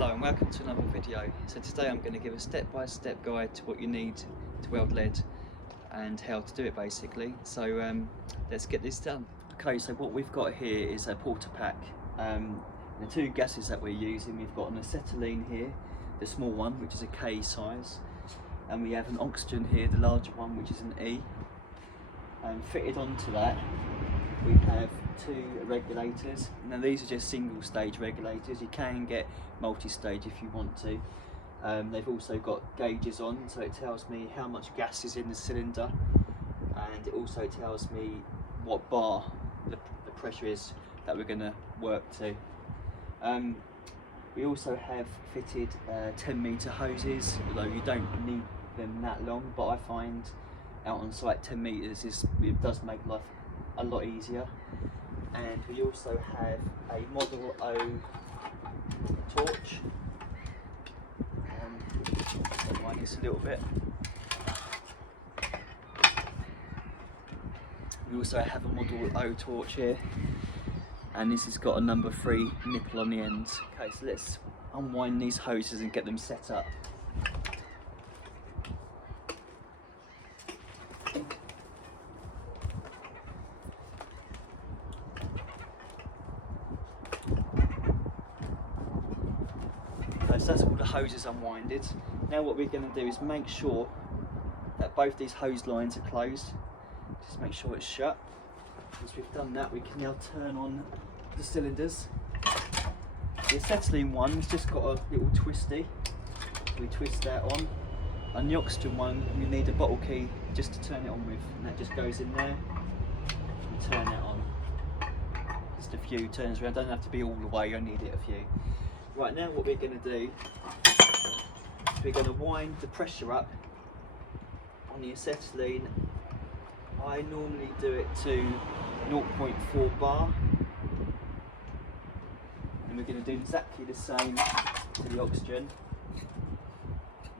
Hello and welcome to another video. So today I'm going to give a step-by-step guide to what you need to weld lead and how to do it basically. So let's get this done. Okay, so what we've got here is a porta pack. The two gases that we're using, we've got an acetylene here, the small one, which is a K size, and we have an oxygen here, the larger one, which is an E. And fitted onto that we have two regulators. Now these are just single stage regulators. You can get multi-stage if you want to. They've also got gauges on, so it tells me how much gas is in the cylinder, and it also tells me what bar the pressure is that we're going to work to. We also have fitted 10-metre hoses, although you don't need them that long, but I find out on site 10 metres it does make life a lot easier. And we also have a Model O torch. I'll this a little bit. We also have a Model O torch here, and this has got a number 3 nipple on the end. Okay, so let's unwind these hoses and get them set up. So that's all the hoses unwinded. Now what we're going to do is make sure that both these hose lines are closed. Just make sure it's shut. Once we've done that, we can now turn on the cylinders. The acetylene one's just got a little twisty. We twist that on. And the oxygen one, we need a bottle key just to turn it on with. And that just goes in there and turn that on. Just a few turns around, don't have to be all the way, you only need it a few. Right, now what we're going to do is we're going to wind the pressure up on the acetylene. I normally do it to 0.4 bar, and we're going to do exactly the same to the oxygen,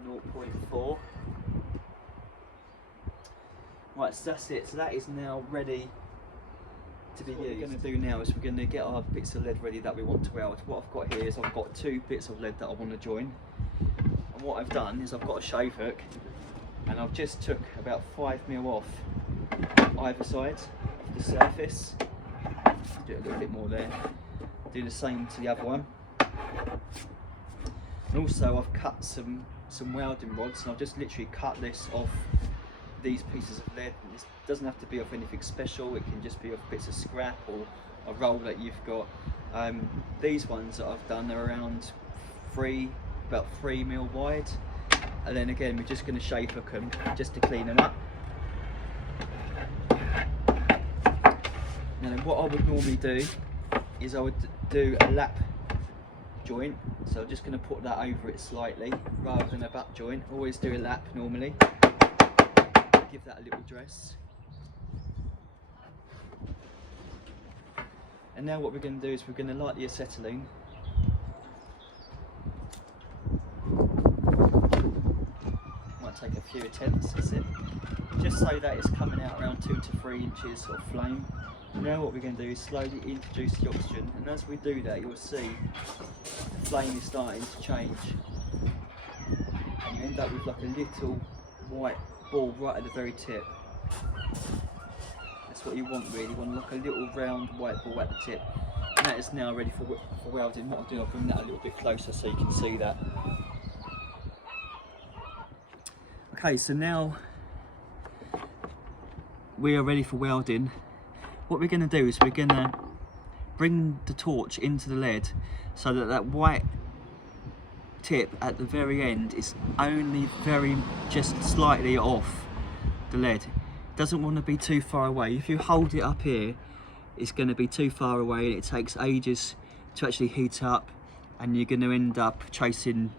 0.4. Right, so that's it. So that is now ready to be used. What we're going to do now is we're going to get our bits of lead ready that we want to weld. What I've got here is I've got 2 bits of lead that I want to join, and what I've done is I've got a shave hook, and I've just took about 5mm off either side of the surface. Do a little bit more there. Do the same to the other one. And also I've cut some welding rods, and I've just literally cut this off these pieces of lead. This doesn't have to be off anything special, it can just be off bits of scrap or a roll that you've got. These ones that I've done are around about 3mm wide, and then again we're just going to shave hook them just to clean them up. Now then, what I would normally do is I would do a lap joint, so I'm just going to put that over it slightly rather than a butt joint. Always do a lap normally. Give that a little dress. And now what we're going to do is we're going to light the acetylene. Might take a few attempts, that's it. Just so that it's coming out around 2 to 3 inches of flame. Now what we're going to do is slowly introduce the oxygen, and as we do that you'll see the flame is starting to change. And you end up with like a little white ball right at the very tip. That's what you want really, you want like a little round white ball at the tip. And that is now ready for welding. What I'll do, I'll bring that a little bit closer so you can see that. Okay, so now we are ready for welding. What we're going to do is we're going to bring the torch into the lead so that that white tip at the very end is only just slightly off the lead. It doesn't want to be too far away. If you hold it up here, it's going to be too far away, and it takes ages to actually heat up, and you're going to end up chasing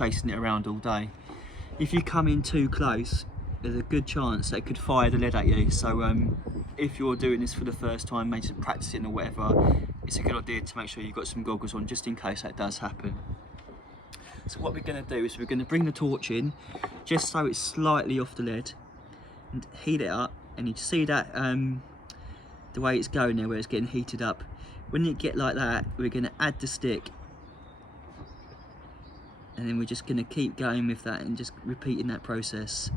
it around all day. If you come in too close, there's a good chance they could fire the lead at you. So if you're doing this for the first time, maybe practicing or whatever, it's a good idea to make sure you've got some goggles on just in case that does happen. So what we're going to do is we're going to bring the torch in just so it's slightly off the lead and heat it up, and you see that the way it's going there, where it's getting heated up. When you get like that, we're going to add the stick and then we're just going to keep going with that and just repeating that process.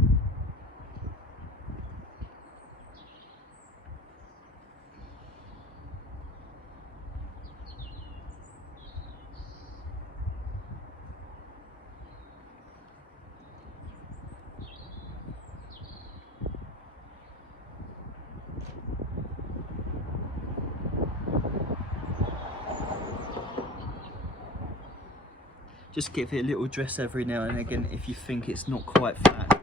Just give it a little dress every now and again if you think it's not quite flat.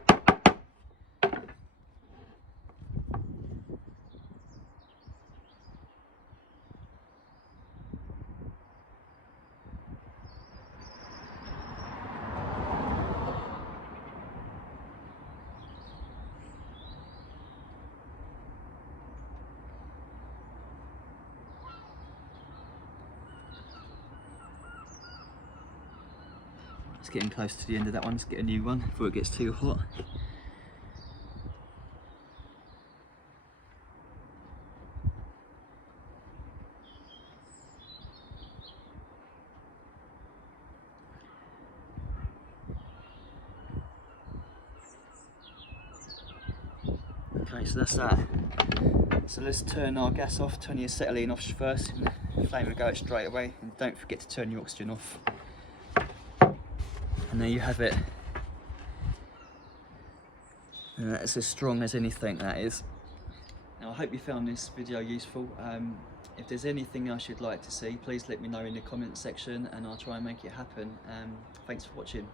It's getting close to the end of that one. Let's get a new one before it gets too hot. Okay, so that's that. So let's turn our gas off, turn the acetylene off first, and the flame will go out straight away, and don't forget to turn your oxygen off. And there you have it. And that's as strong as anything, that is. Now I hope you found this video useful. If there's anything else you'd like to see, please let me know in the comment section and I'll try and make it happen. Thanks for watching.